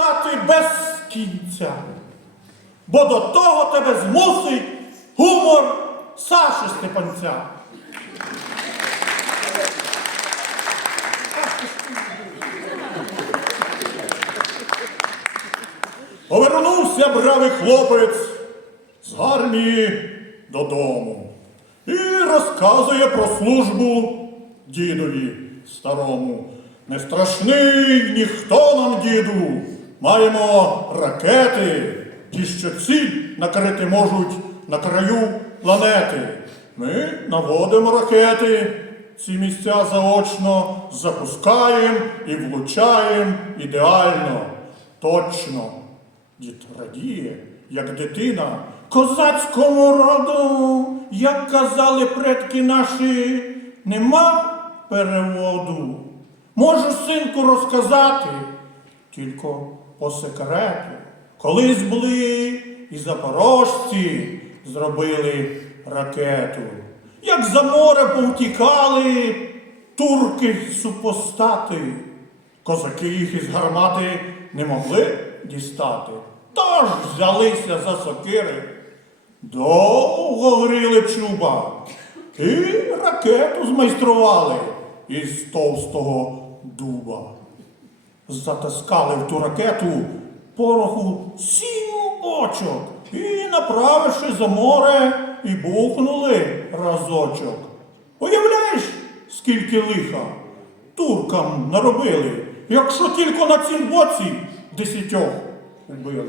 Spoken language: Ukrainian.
літати без кінця. Бо до того тебе змусить гумор Саші Степанця. Повернувся бравий хлопець з армії додому і розказує про службу дідові старому. Не страшний ніхто нам, діду. Маємо ракети, ті, що ціль накрити можуть на краю планети. Ми наводимо ракети, ці місця заочно запускаємо і влучаємо ідеально, точно. Дід радіє, як дитина, козацькому роду, як казали предки наші, нема переводу. Можу синку розказати, тільки по секрету. Колись були і запорожці зробили ракету. Як за море повтікали турки супостати. Козаки їх із гармати не могли дістати. Тож взялися за сокири. Довго гріли чуба і ракету змайстрували із товстого дуба. Затаскали в ту ракету пороху сім бочок і, направивши за море, і бухнули разочок. Уявляєш, скільки лиха туркам наробили, якщо тільки на цім боці десятьох убили.